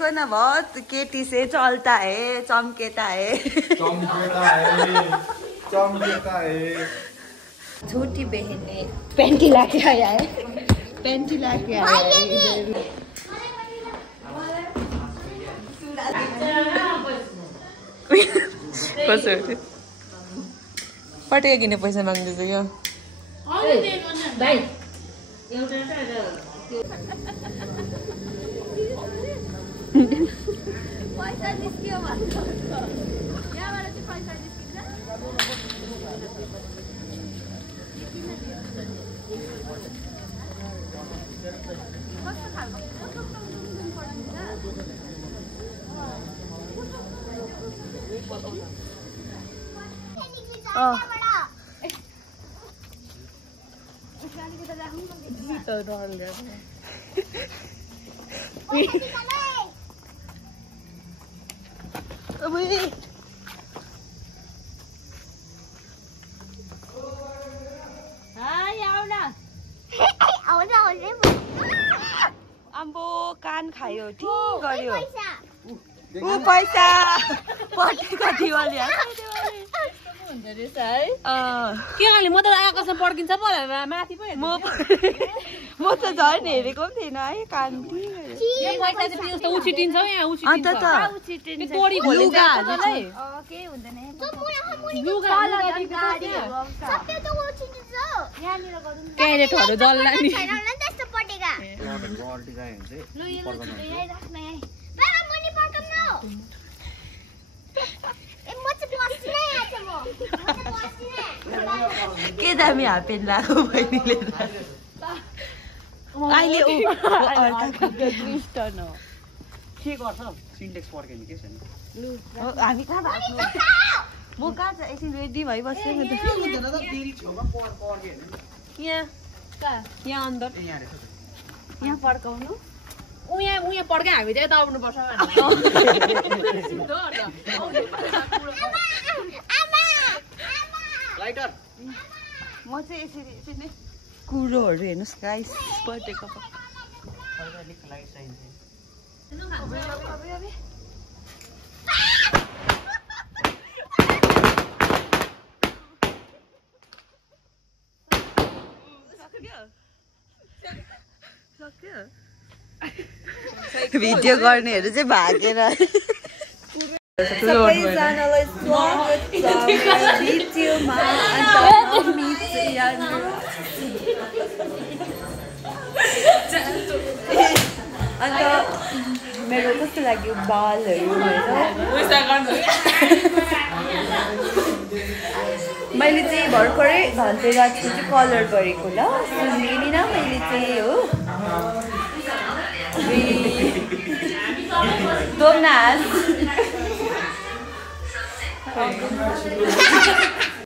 देखो ना बहुत केटी से चलता है चमकेता है छोटी बहन ने पैंटी लाके आया है पैंटी लाके आया है कसरी पटेका किने पैसा माग्दैछ यो भाइ पैसा निस्कियो भन्छ यहाँबाट चाहिँ पैसा निस्किन्छ कस्तो खालको कस्तो अम्बो कान खायो ठीक गर्यो ऊ पैसा पटेका दिवाली के गर्ने म त आकाशमा पड्किन्छ पो माथि पो म त झन् हेरेको पनि थिएन है कान उछिटिन्छ यहाँ क्यारेटहरू जल्ला नि के दामी हापेन लगाएको बहिनीले अहिले क्रिस्टन हो के गर्छ सिन्टेक्स पड्केन के छैन हामी कहाँ भएको म कहाँ छ एकछिन रेडी भइबस्छु नि यहाँ अन्दर यहाँ पड्काउनु उहाँ पड्कायो हामी चाहिँ यता आउनुपर्छ लाइटर म चाहिँ यसरी यसरी नै कुरोहरू हेर्नुहोस् गाइस पटेको लाइट चाहिन्छ भिडियो गर्नेहरू चाहिँ भागेर सबैजनालाई स्वागत छ भिडियोमा अन्त मेरो कस्तो लाग्यो बालहरू मैले चाहिँ भर्खरै धनतेरसको चाहिँ कलर गरेको ल सुनिन मैले चाहिँ हो Don't ask.